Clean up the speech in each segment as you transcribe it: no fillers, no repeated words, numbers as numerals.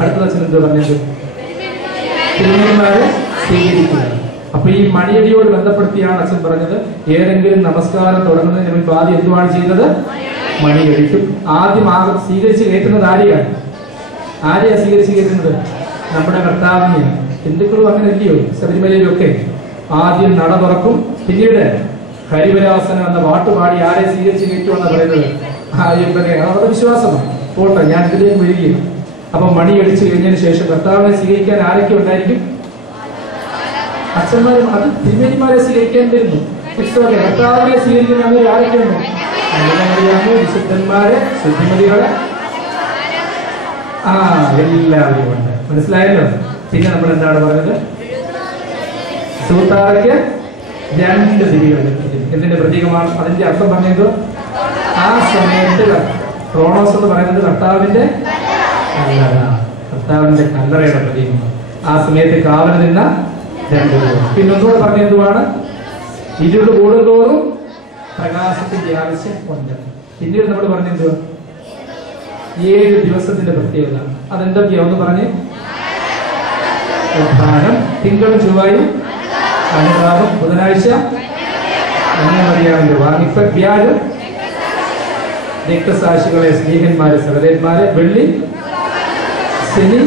അടുത്തത് അച്ഛൻ എന്താ പറഞ്ഞത്? തിരുമേനിമാരെ സ്വീകരിക്കുക. അപ്പൊ ഈ മണിയടിയോട് ബന്ധപ്പെടുത്തിയാണ് അച്ഛൻ പറഞ്ഞത്, ഏതെങ്കിലും നമസ്കാരം തുടങ്ങുന്നതിന് മുൻപ് ആദ്യം എന്തുവാണ് ചെയ്യുന്നത്? മണിയടിക്കും. ആദ്യം സ്വീകരിച്ച് കയറ്റുന്നത് ആരെയാണ്? സ്വീകരിച്ച് കയറ്റുന്നത്? നമ്മുടെ കർത്താവിനെയാണ്. ഹിന്ദുക്കളും അങ്ങനെ അല്ലയോ? ശബരിമലയിലൊക്കെ ആദ്യം നട തുറക്കും, പിന്നീട് ഹരിവരാസനം എന്ന പാട്ടുപാടി ആരെ സ്വീകരിച്ച് കയറ്റുമെന്നാണ് പറയുന്നത്. അവരുടെ വിശ്വാസമാണ്. പോട്ടെ, ഞാൻ ഇതിലേക്ക് വരികയാണ്. അപ്പൊ മണിയടിച്ചു കഴിഞ്ഞതിന് ശേഷം കർത്താവിനെ സ്വീകരിക്കാൻ ആരൊക്കെ ഉണ്ടായിരിക്കും? അച്ഛന്മാരും. അത് തിരുമേനിമാരെ സ്വീകരിക്കേണ്ടിയിരുന്നു. കർത്താവിനെ സ്വീകരിക്കുന്ന ആരൊക്കെ ഉണ്ട്? അറിയാമോ? വിശുദ്ധന്മാരെ, ശുദ്ധിമതികളെ, എല്ലാവരും ഉണ്ട്. മനസ്സിലായല്ലോ? പിന്നെ നമ്മൾ എന്താണ് പറഞ്ഞത്? സൂത്താറയ്ക്ക് 2 ദിവികളുടെ എന്തിന്റെ പ്രതീകമാണ്? അതിന്റെ അർത്ഥം പറഞ്ഞത് ആ സമയത്ത് ക്രോണോസ് എന്ന് പറയുന്നത് കർത്താവിന്റെ കല്ലറയുടെ പ്രതീകമാണ്. ആ സമയത്ത് കാവൽ നിന്ന 2 ദിവികൾ. പിന്നെ ഒന്നുകൂടെ പറഞ്ഞ എന്തുവാണ്? ഇരുട് കൂടുന്തോറും പ്രകാശത്തിന്റെ ആവശ്യം ഉണ്ട്. പിന്നീട് നമ്മൾ പറഞ്ഞെന്തുവാ? 7 ദിവസത്തിന്റെ പ്രത്യേകത. അതെന്തൊക്കെയാന്ന് പറഞ്ഞ്? ഉദ്ധാനം, തിങ്കളും ചൊവ്വായും അനുതാപം, ബുധനാഴ്ച അന്യമറിയാവിന്റെ വാങ്ങിപ്പ്, വ്യാഴം രക്തസാക്ഷികളെ, സ്നേഹന്മാരെ, സഹോദരന്മാരെ, വെള്ളി ശനി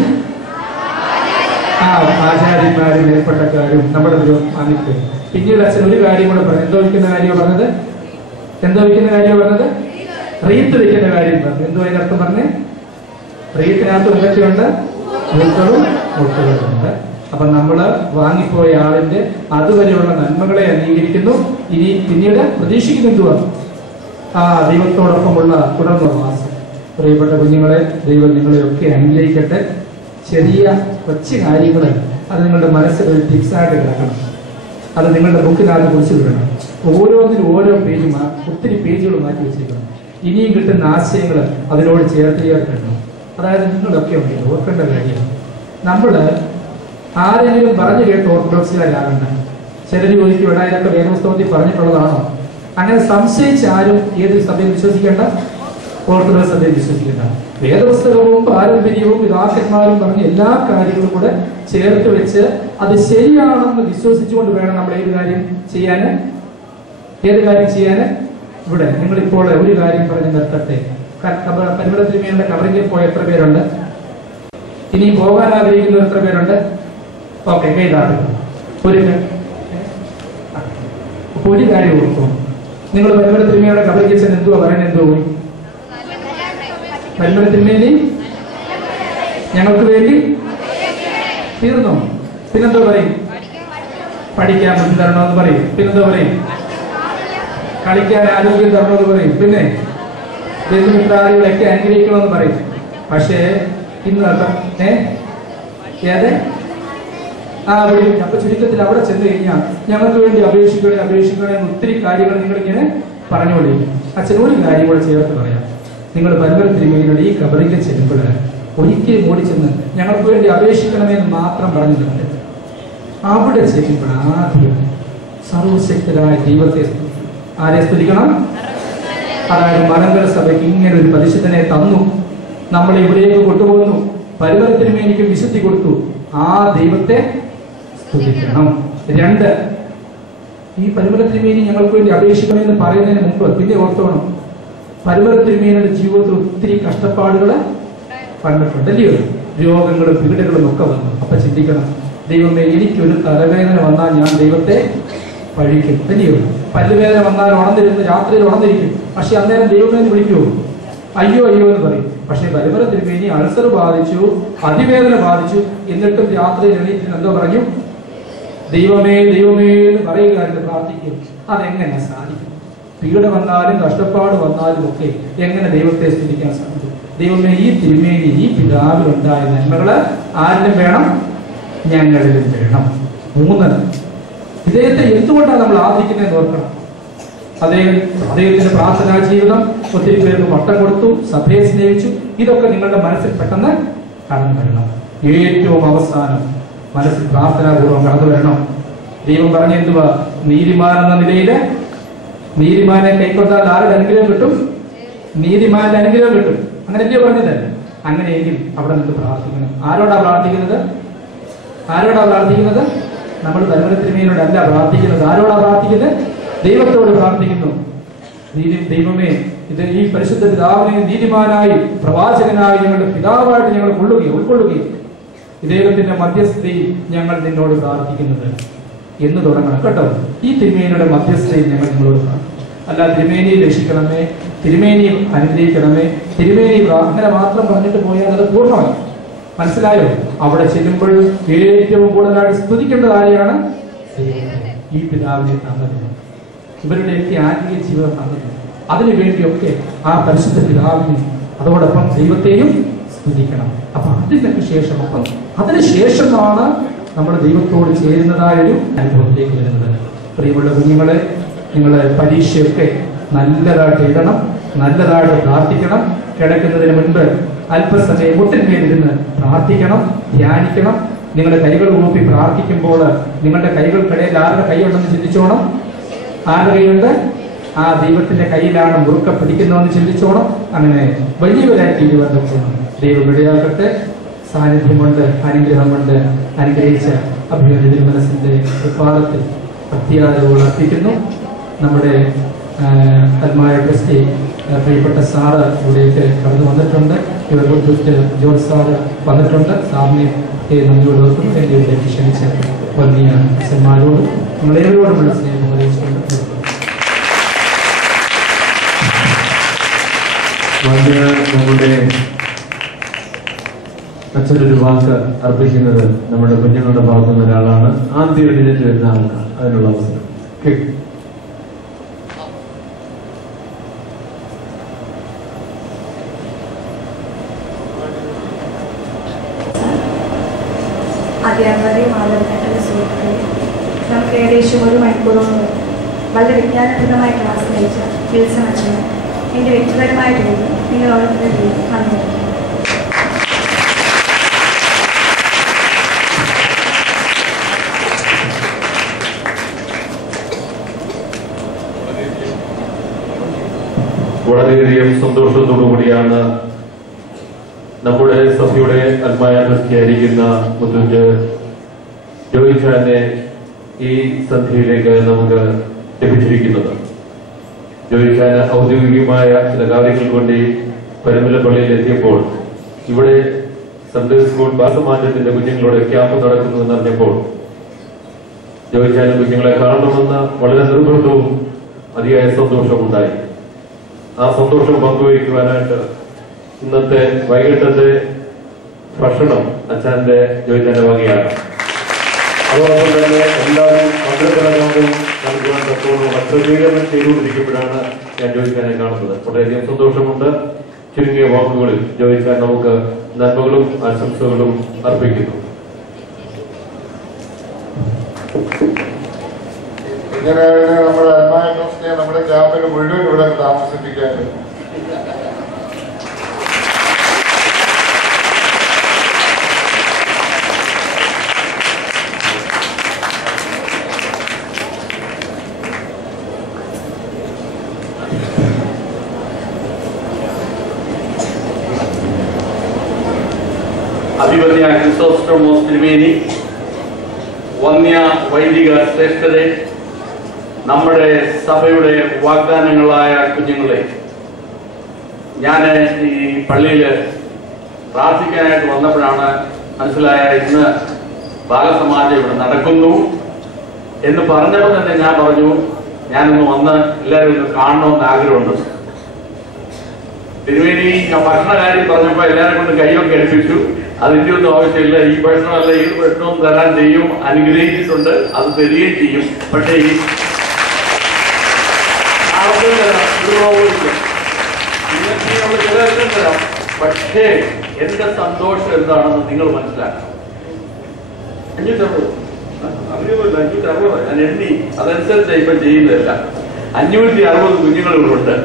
ആചാര്യന്മാരും മേൽപ്പെട്ടക്കാരും നമ്മുടെ വാങ്ങിപ്പ്. പിന്നീട് അച്ഛൻ ഒരു കാര്യം കൂടെ പറഞ്ഞു. എന്തോ വയ്ക്കുന്ന കാര്യം പറഞ്ഞത്? റീത്ത് വയ്ക്കുന്ന കാര്യം പറഞ്ഞു. എന്തോ അതിന്റെ അർത്ഥം പറഞ്ഞേ? റീത്തിനകത്ത് എന്തൊക്കെയുണ്ട്? മുട്ടുകളുണ്ട്. അപ്പൊ നമ്മള് വാങ്ങിപ്പോയ ആളിന്റെ അതുവരെയുള്ള നന്മകളെ അംഗീകരിക്കുന്നു. ഇനി പിന്നീട് പ്രതീക്ഷിക്കുന്ന എന്തുവാ? ദൈവത്തോടൊപ്പമുള്ള തുടർന്നുള്ള വാസം. പ്രിയപ്പെട്ട കുഞ്ഞുങ്ങളെ, ദൈവം നിങ്ങളെയൊക്കെ അനുഗ്രഹിക്കട്ടെ. ചെറിയ കൊച്ചു കാര്യങ്ങൾ അത് നിങ്ങളുടെ മനസ്സിൽ ഒരു ടിപ്സായിട്ട് കിടക്കണം. അത് നിങ്ങളുടെ ബുക്കിനകത്ത് കുറിച്ച് വിടണം. ഓരോന്നിനും ഓരോ പേജ്, ഒത്തിരി പേജുകൾ മാറ്റി വെച്ചേക്കണം. ഇനിയും കിട്ടുന്ന ആശയങ്ങൾ അതിനോട് ചേർത്തിടണം. അതായത് നിങ്ങളൊക്കെ ഉണ്ട് ഓർക്കേണ്ട കാര്യം, നമ്മള് ആരെങ്കിലും പറഞ്ഞു കേട്ട് ഓർത്തഡോക്സുകാരാകണ്ട. ചിലർ ചോദിക്കും, ഇവിടെ ഇതൊക്കെ വേദപുസ്തകത്തിൽ പറഞ്ഞിട്ടുള്ളതാണോ? അങ്ങനെ സംശയിച്ച് ആരും ഏത് സഭയിൽ വിശ്വസിക്കേണ്ട? ഓർത്തഡോക്സ് സഭയിൽ വിശ്വസിക്കേണ്ട. വേദപുസ്തകവും പാരമ്പര്യവും പിതാക്കന്മാരും പറഞ്ഞ എല്ലാ കാര്യങ്ങളും കൂടെ ചേർത്ത് വെച്ച് അത് ശരിയാണെന്ന് വിശ്വസിച്ചുകൊണ്ട് വേണം നമ്മൾ ഏത് കാര്യം ചെയ്യാന്. ഇവിടെ നിങ്ങളിപ്പോൾ ഒരു കാര്യം പറഞ്ഞ് നിർത്തട്ടെ. പരിമള തിരുമേനിയുടെ കവറിങ്ങിൽ പോയ എത്ര പേരുണ്ട്? ഇനി പോകാൻ ആഗ്രഹിക്കുന്ന എത്ര പേരുണ്ട്? ഓക്കെ, കൈതാട്ടുക. ഒരു കാര്യം ഓർക്കും, നിങ്ങൾ പരിമള തിരുമേനിയുടെ കവറിങ്ങിൽ ചെന്ന് എന്തുവാ പറയുന്നത്? എന്തോ പോയി പരിമള തിരുമേനി ഞങ്ങൾക്ക് വേണ്ടി തീർന്നു. പിന്നെന്തോ പറയും? പഠിക്കാൻ ബുദ്ധി തരണമെന്ന് പറയും. പിന്നെന്തോ പറയും? കളിക്കാൻ ആരോഗ്യം തരണമെന്ന് പറയും. പിന്നെ ബന്ധുമിത്രാദികളൊക്കെ അനുഗ്രഹിക്കണമെന്ന് പറയും. പക്ഷേ ഇന്ന് വിളിക്കും. അപ്പൊ ചുരുക്കത്തിൽ അവിടെ ചെന്ന് കഴിഞ്ഞാൽ ഞങ്ങൾക്ക് വേണ്ടി അപേക്ഷിക്കണേ ഒത്തിരി കാര്യങ്ങൾ നിങ്ങളിങ്ങനെ പറഞ്ഞുകൊണ്ടിരിക്കും. അച്ഛനോട് കാര്യം കൂടെ ചേർത്ത് പറയാം. നിങ്ങൾ പരിമള തിരുമേനിയുടെ ഈ കബറിക്ക് ചെല്ലുമ്പോൾ ഒരിക്കലും ഓടിച്ചെന്ന് ഞങ്ങൾക്ക് വേണ്ടി അപേക്ഷിക്കണമെന്ന് മാത്രം പറഞ്ഞു നിർത്തരുത്. അവിടെ ചെല്ലുമ്പോൾ ആദ്യം സർവശക്തരായ ദൈവത്തെ ആരെ സ്തുതിക്കണം? അതായത് മലങ്കര സഭയ്ക്ക് ഇങ്ങനെ ഒരു പരിശുദ്ധനെ തന്നു, നമ്മളെ ഇവിടേക്ക് കൊണ്ടുപോകുന്നു, പരിമള തിരുമേനിക്ക് വിശുദ്ധി കൊടുത്തു, ആ ദൈവത്തെ സ്തുതിക്കണം. 2, ഈ പരിമള തിരുമേനി ഞങ്ങൾക്ക് വേണ്ടി അപേക്ഷിക്കണമെന്ന് പറയുന്നതിന് മുമ്പ് പിന്നെ ഓർത്തോണം, പരിമള തിരുമേനിയുടെ ജീവിതത്തിൽ ഒത്തിരി കഷ്ടപ്പാടുകൾ വന്നിട്ടുണ്ട്, അല്ലയോ? രോഗങ്ങളും പീഡകളും ഒക്കെ വന്നു. അപ്പൊ ചിന്തിക്കണം, ദൈവമേ എനിക്കൊരു തലവേദന വന്നാൽ ഞാൻ ദൈവത്തെ പഴിക്കും, അല്ലയോ? പല്ലുവേദന വന്നാൽ ഉണർന്നിരുന്ന് രാത്രിയിൽ ഉണർന്നിരിക്കും. പക്ഷെ അന്നേരം ദൈവമേ വിളിക്കുമോ? അയ്യോ എന്ന് പറയും. പക്ഷെ പരിമള തിരുമേനി അൾസർ ബാധിച്ചു, അതിവേദന ബാധിച്ചു, എന്നിട്ടും രാത്രിയിൽ എണീറ്റിന് എന്തോ പറഞ്ഞു? ദൈവമേ എന്ന് പറയുക, പ്രാർത്ഥിക്കും. അതെങ്ങനെ സാധിക്കും? പീഡ വന്നാലും കഷ്ടപ്പാട് വന്നാലും ഒക്കെ എങ്ങനെ ദൈവത്തെ സ്തുതിക്കാൻ സാധിക്കും? ദൈവമേ, ഈ തിരുമേനി, ഈ പിതാവിലുണ്ടായ നന്മകള് ആരിലും വേണം? ഞങ്ങളിലും വേണം. 3, ഇദ്ദേഹത്തെ എന്തുകൊണ്ടാണ് നമ്മൾ ആദരിക്കുന്നതെന്ന് ഓർക്കണം. അദ്ദേഹത്തിന്റെ പ്രാർത്ഥനാ ജീവിതം, ഒത്തിരി പേർക്ക് പട്ടം കൊടുത്തു, സഭയെ സ്നേഹിച്ചു, ഇതൊക്കെ നിങ്ങളുടെ മനസ്സിൽ പെട്ടെന്ന് കടന്നു വരണം. ഏറ്റവും അവസാനം മനസ്സിൽ പ്രാർത്ഥനാപൂർവ്വം കടന്നു വരണം. ദൈവം പറഞ്ഞ എന്തുവാ? നീതിമാൻ എന്ന നിലയില് നീതിമാനെ കൈക്കൊണ്ടാൽ ആരുടെ അനുഗ്രഹം കിട്ടും? നീതിമാന്റെ അനുഗ്രഹം കിട്ടും. അങ്ങനെ എന്തിനാ പറഞ്ഞത്? അങ്ങനെയെങ്കിൽ അവിടെ നിന്ന് പ്രാർത്ഥിക്കണം. ആരോടാ പ്രാർത്ഥിക്കുന്നത്? ആരോടാ പ്രാർത്ഥിക്കുന്നത്? നമ്മൾ പരമന തിരുമേനിയോട് അല്ല പ്രാർത്ഥിക്കുന്നത്. ആരോടാ പ്രാർത്ഥിക്കുന്നത്? ദൈവത്തോട് പ്രാർത്ഥിക്കുന്നു. ദൈവമേ, ഇത് ഈ പരിശുദ്ധ പിതാവിനെ നീതിമാനായി പ്രവാചകനായി ഞങ്ങളുടെ പിതാവായിട്ട് ഞങ്ങൾ ഉൾക്കൊള്ളുകയും ഇദ്ദേഹത്തിന്റെ മധ്യസ്ഥതയിൽ ഞങ്ങൾ നിന്നോട് പ്രാർത്ഥിക്കുന്നത് എന്ന് തുടങ്ങണം കേട്ടോ. ഈ തിരുമേനിയുടെ മധ്യസ്ഥതയിൽ ഞങ്ങൾ നിങ്ങളോട് പ്രാർത്ഥിക്കും. അല്ല തിരുമേനിയെ രക്ഷിക്കണമേ, തിരുമേനിയെ അനുഗ്രഹിക്കണമേ, തിരുമേനി അങ്ങനെ മാത്രം പറഞ്ഞിട്ട് പോയാൽ അത് പൂർണ്ണമായി. മനസ്സിലായോ? അവിടെ ചെല്ലുമ്പോൾ ഏറ്റവും കൂടുതലായിട്ട് സ്തുതിക്കേണ്ടത് ആരെയാണ്? ഈ പിതാവിനെ തന്നത്, ഇവരുടെയൊക്കെ ആത്മീയ ജീവിതം തന്നത്. അതിനുവേണ്ടിയൊക്കെ ആ പരിശുദ്ധ പിതാവിനെ അതോടൊപ്പം ദൈവത്തെയും സ്തുതിക്കണം. അപ്പൊ അതിനുശേഷമാണ് നമ്മൾ ദൈവത്തോട് ചേരുന്നതായൊരു അനുഭവത്തിലേക്ക് വരുന്നത്. പ്രിയമുള്ള കുഞ്ഞുങ്ങളെ, നിങ്ങളെ പരീക്ഷയൊക്കെ നല്ലതായിട്ട് എഴുതണം, നല്ലതായിട്ട് പ്രാർത്ഥിക്കണം. കിടക്കുന്നതിന് മുൻപ് അല്പസമയം മുട്ടിന്മേലിരുന്ന് പ്രാർത്ഥിക്കണം, ധ്യാനിക്കണം. നിങ്ങളുടെ കൈകൾ കൂപ്പി പ്രാർത്ഥിക്കുമ്പോൾ നിങ്ങളുടെ കൈകൾക്കിടയിൽ ആരുടെ കൈയുണ്ടെന്ന് ചിന്തിച്ചോണം. ആരുടെ കൈയുണ്ട്? ആ ദൈവത്തിന്റെ കയ്യിലാണ് മുറുക്ക പിടിക്കുന്നതെന്ന് ചിന്തിച്ചോണം. അങ്ങനെ വലിയവരായി തീരുവാൻ നോക്കണം. ദൈവം ഇടയാക്കട്ടെ. സാന്നിധ്യം കൊണ്ട്, അനുഗ്രഹം കൊണ്ട് അനുഗ്രഹിച്ച അഭിമന്യ മനസ്സിന്റെ പാദത്തിൽ ഭക്തിയാദരവുകൾ അർപ്പിക്കുന്നു. നമ്മുടെ അൽമായ ട്രസ്റ്റി പ്രിയപ്പെട്ട സാറ് ഇവിടേക്ക് കടന്നു വന്നിട്ടുണ്ട്. ജോർജ് സാറ് വന്നിട്ടുണ്ട്. സാറിനെ നന്ദിയോട് വെക്കുന്നു. എന്റെ ഇതിലേക്ക് ക്ഷണിച്ച വലിയ അച്ഛന്മാരോടും നിങ്ങളേവരോടുമുള്ള സ്നേഹം അറിയിച്ചുകൊണ്ട് നമ്മുടെ അച്ഛനൊരു വാക്ക് അർപ്പിക്കുന്നത് നമ്മുടെ കുഞ്ഞുങ്ങളുടെ ഭാഗത്തുനിന്ന് ഒരാളാണ്. ആദ്യം എഴുന്നേറ്റ് വരുന്ന ആൾക്കാണ് അതിനുള്ള അവസരം. അധ്യാപകരെയും മാതാപിതാക്കളുടെ സുഹൃത്തുക്കളെ, നമുക്ക് ഏകദേശം 1 മണിക്കൂറോളം വളരെ വിജ്ഞാനപ്രദമായ ക്ലാസ് നയിച്ച വിൽസൺ അച്ഛന് എൻ്റെ വ്യക്തിപരമായിട്ട് നിങ്ങളോടൊപ്പം നന്ദി. വളരെയധികം സന്തോഷത്തോടു കൂടിയാണ് നമ്മുടെ സഭയുടെ അൽമായ ട്രസ്റ്റിയായിരിക്കുന്ന മുത്തൂറ്റ് ജോയിച്ചാനെ ഈ സന്ധ്യയിലേക്ക് നമുക്ക് ലഭിച്ചിരിക്കുന്നത്. ജോയിച്ചാൻ ഔദ്യോഗികമായ ചില കാര്യങ്ങൾക്ക് വേണ്ടി പരമലപ്പള്ളിയിൽ എത്തിയപ്പോൾ ഇവിടെ സൺഡേ സ്കൂൾ ബാലസമാജത്തിന്റെ കുഞ്ഞുങ്ങളുടെ ക്യാമ്പ് നടക്കുന്നു എന്നറിഞ്ഞപ്പോൾ ജോയിച്ചാൻ കുഞ്ഞുങ്ങളെ കാണണമെന്ന വളരെ നിർബന്ധവും അതിയായ സന്തോഷമുണ്ടായി. ആ സന്തോഷം പങ്കുവയ്ക്കുവാനായിട്ട് ഇന്നത്തെ വൈകിട്ടത്തെ ഭക്ഷണം അച്ഛന്റെ ജോയിച്ചാന്റെ വകയാണ്. അതോടൊപ്പം തന്നെ എല്ലാവരും പങ്കെടുക്കണമെന്നും നൽകുവാൻ തക്കോളം ക്രമീകരണം ചെയ്തുകൊണ്ടിരിക്കുമ്പോഴാണ് ഞാൻ ജോയിച്ചാനെ കാണുന്നത്. വളരെയധികം സന്തോഷമുണ്ട്. ചുരുങ്ങിയ വാക്കുകളിൽ ജോയിച്ചാൻ നമുക്ക് നന്മകളും ആശംസകളും അർപ്പിക്കുന്നു. ഇങ്ങനെയാണ് നമ്മുടെ അൽമായ ട്രസ്റ്റിനെ നമ്മുടെ ക്യാമ്പിന് മുഴുവൻ ഇവിടെ താമസിപ്പിക്കാൻ അഭിവന്യ ക്രിസോസ്റ്റോമോസ് തിരുമേനി, വന്യ വൈദിക ശ്രേഷ്ഠരെ, നമ്മുടെ സഭയുടെ വാഗ്ദാനങ്ങളായ കുഞ്ഞുങ്ങളെ, ഞാൻ ഈ പള്ളിയിൽ പ്രാർത്ഥിക്കാനായിട്ട് വന്നപ്പോഴാണ് മനസ്സിലായ ഇന്ന് ബാലസമാജം ഇവിടെ നടക്കുന്നു എന്ന് പറഞ്ഞപ്പോൾ തന്നെ ഞാൻ പറഞ്ഞു ഞാനൊന്ന് വന്ന് എല്ലാവരും ഒന്ന് കാണണമെന്ന് ആഗ്രഹമുണ്ട്. തിരുമേനി ഞാൻ ഭക്ഷണ കാര്യം പറഞ്ഞപ്പോൾ എല്ലാവരും കൊണ്ട് കൈയൊക്കെ എടുപ്പിച്ചു. അതിന്റെ ഒന്നും ആവശ്യമില്ല. ഈ ഭക്ഷണമല്ല ഏത് ഭക്ഷണവും തരാൻ ദൈവം അനുഗ്രഹിച്ചിട്ടുണ്ട്, അത് തരികയും ചെയ്യും. പക്ഷേ ഈ ചിലർക്കും തരാം. പക്ഷേ എന്റെ സന്തോഷം എന്താണെന്ന് നിങ്ങൾ മനസ്സിലാക്കണം. 560 ഞാൻ എണ്ണി അതനുസരിച്ച് ഇപ്പൊ ചെയ്യുന്നില്ല. 560 കുഞ്ഞുങ്ങൾ ഇവിടുണ്ട്.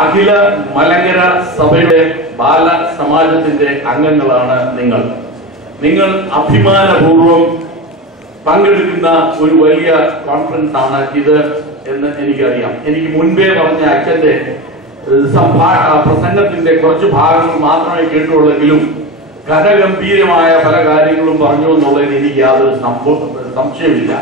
അഖില മലങ്കര സഭയുടെ ബാല സമാജത്തിന്റെ അംഗങ്ങളാണ് നിങ്ങൾ. നിങ്ങൾ അഭിമാനപൂർവം പങ്കെടുക്കുന്ന ഒരു വലിയ കോൺഫറൻസ് ആണ് ഇത് എന്ന് എനിക്കറിയാം. എനിക്ക് മുൻപേ പറഞ്ഞ അച്ഛന്റെ പ്രസംഗത്തിന്റെ കുറച്ച് ഭാഗങ്ങൾ മാത്രമേ കേട്ടുള്ളെങ്കിലും ഘനഗംഭീരമായ പല കാര്യങ്ങളും പറഞ്ഞു എന്നുള്ളതിന് എനിക്ക് യാതൊരു സംശയമില്ല.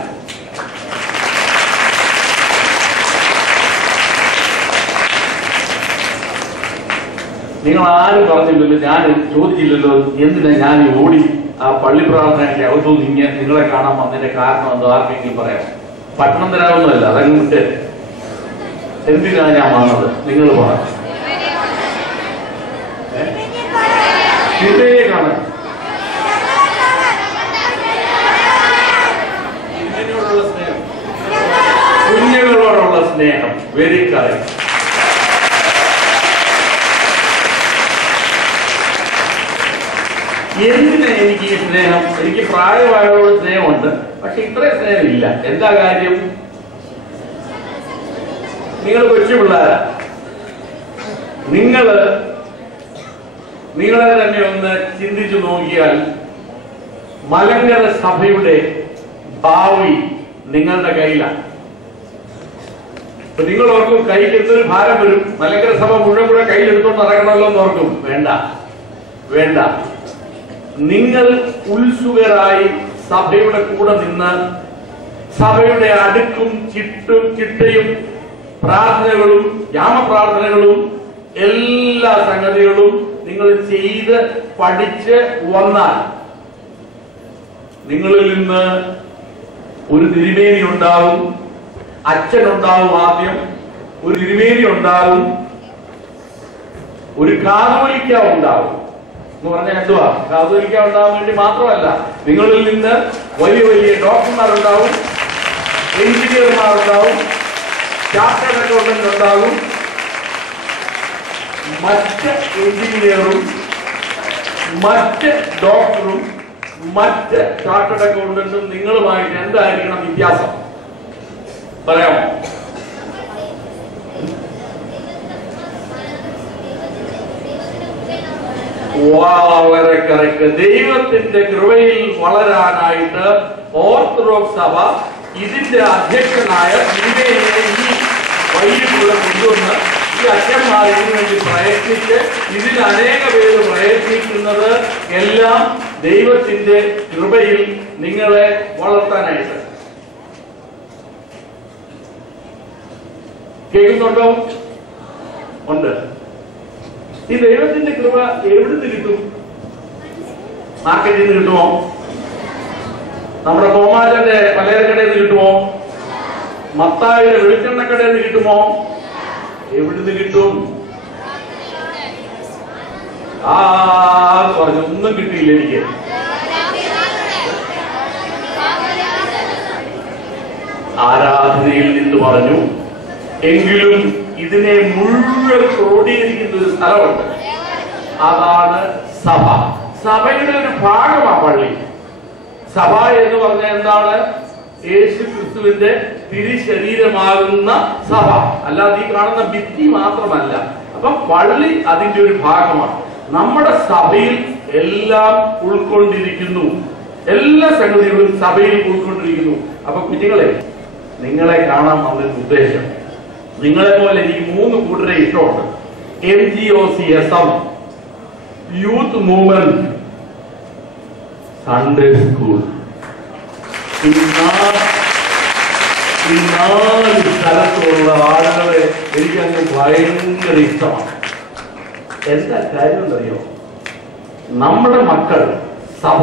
നിങ്ങൾ ആരും പറഞ്ഞില്ലല്ലോ, ഞാൻ ചോദിച്ചില്ലല്ലോ എന്തിനാ ഞാൻ ഓടി ആ പള്ളി പ്രാർത്ഥനയ്ക്ക് അകത്തു നിങ്ങളെ കാണാൻ വന്നതിന്റെ കാരണം എന്തോ ആർക്കെങ്കിലും പറയാം. പട്ടണം തരാവുന്നതല്ല, അതങ്ങോട്ട് എന്തിനാ ഞാൻ വന്നത് നിങ്ങൾ പറഞ്ഞു. ചിന്തയെ കാണാൻ കുഞ്ഞിനോടുള്ള സ്നേഹം, കുഞ്ഞുങ്ങളോടുള്ള സ്നേഹം. Very correct. എന്തിനാ എനിക്ക് ഈ സ്നേഹം? എനിക്ക് പ്രായമായവരോട് സ്നേഹമുണ്ട്, പക്ഷെ ഇത്രയും സ്നേഹമില്ല. എന്താ കാര്യം? നിങ്ങൾ കൊച്ചു പിള്ളേരാ. നിങ്ങളെ തന്നെ ഒന്ന് ചിന്തിച്ചു നോക്കിയാൽ മലങ്കര സഭയുടെ ഭാവി നിങ്ങളുടെ കയ്യിലാണ്. നിങ്ങൾ ഓർക്കും കയ്യിൽ എന്തൊരു ഭാരം വരും, മലങ്കര സഭ മുഴുവൻ കൂടെ കയ്യിലെടുത്തോണ്ട് നടക്കണമല്ലോ എന്ന് ഓർക്കും. വേണ്ട. നിങ്ങൾ ഉത്സുകരായി സഭയുടെ കൂടെ നിന്ന് സഭയുടെ അടുക്കും ചിട്ടയും പ്രാർത്ഥനകളും ഗ്രാമപ്രാർത്ഥനകളും എല്ലാ സംഗതികളും നിങ്ങൾ ചെയ്ത് പഠിച്ച് വന്നാൽ നിങ്ങളിൽ നിന്ന് ഒരു തിരുമേനി ഉണ്ടാവും, അച്ഛനുണ്ടാവും, ആദ്യം ഒരു തിരുമേനി ഉണ്ടാവും, ഒരു കാതോലിക്ക ഉണ്ടാവും. എന്ന് പറഞ്ഞാൽ എന്തുവാ? കാതോലിക്ക ഉണ്ടാവാൻ വേണ്ടി മാത്രമല്ല, നിങ്ങളിൽ നിന്ന് വലിയ ഡോക്ടർമാരുണ്ടാവും, എഞ്ചിനീയർമാരുണ്ടാവും, ചാർട്ടേഡ് അക്കൗണ്ടന്റ് ഉണ്ടാകും. മറ്റ് എഞ്ചിനീയറും മറ്റ് ഡോക്ടറും മറ്റ് ചാർട്ടേഡ് അക്കൗണ്ടന്റും നിങ്ങളുമായിട്ട് എന്തായിരിക്കണം വ്യത്യാസം പറയാമോ? വളരെ കറക്റ്റ്. ദൈവത്തിന്റെ കൃപയിൽ വളരാനായിട്ട് ഓർത്തഡോക്സ് സഭ ഇതിന്റെ അധ്യക്ഷനായ തിരുമേനിയെ ഈ വൈകിട്ടുള്ള കൊണ്ടുവന്ന് ഈ അച്ഛന്മാർ ഇതിനു വേണ്ടി പ്രയത്നിച്ച് ഇതിൽ അനേക പേര് പ്രയത്നിക്കുന്നത് എല്ലാം ദൈവത്തിന്റെ കൃപയിൽ നിങ്ങളെ വളർത്താനായിട്ട്. കേൾക്കുന്നുണ്ടോ? ഉണ്ട്. ഈ ദൈവത്തിന്റെ കൃപ എവിടുന്ന് കിട്ടും? മാർക്കറ്റിൽ നിന്ന് കിട്ടുമോ? നമ്മുടെ തോമാച്ചന്റെ പലചരക്കടയിൽ നിന്ന് കിട്ടുമോ? മത്തായിയുടെ വെളിച്ചെണ്ണക്കടയിൽ നിന്ന് കിട്ടുമോ? എവിടുന്ന് കിട്ടും? പറഞ്ഞു ഒന്നും കിട്ടിയില്ല എനിക്ക്. ആരാധനയിൽ നിന്ന് പറഞ്ഞു. എങ്കിലും ഇതിനെ മുഴുവൻ ക്രോഡീകരിക്കുന്ന ഒരു സ്ഥലമുണ്ട്, അതാണ് സഭ. സഭയുടെ ഒരു ഭാഗമാണ് പള്ളി. സഭ എന്ന് പറഞ്ഞാൽ എന്താണ്? യേശു ക്രിസ്തുവിന്റെ തിരുശരീരമാകുന്ന സഭ, അല്ലാതെ ഈ കാണുന്ന ഭിത്തി മാത്രമല്ല. അപ്പൊ പള്ളി അതിന്റെ ഒരു ഭാഗമാണ്. നമ്മുടെ സഭയിൽ എല്ലാം ഉൾക്കൊണ്ടിരിക്കുന്നു, എല്ലാ സംഗതികളും സഭയിൽ ഉൾക്കൊണ്ടിരിക്കുന്നു. അപ്പൊ കുഞ്ഞുങ്ങളെ, നിങ്ങളെ കാണാൻ വന്നൊരു ഉദ്ദേശം, നിങ്ങളെ പോലെ എനിക്ക് 3 കൂട്ടരെ ഇഷ്ടമുണ്ട്. MGOCSM, youth movement, Sunday school. ഈ 4 സ്ഥലത്തുള്ള ആളുകളെ എനിക്കങ്ങ് ഭയങ്കര ഇഷ്ടമാണ്. എന്താ കാര്യം എന്നറിയോ? നമ്മുടെ മക്കൾ സഭ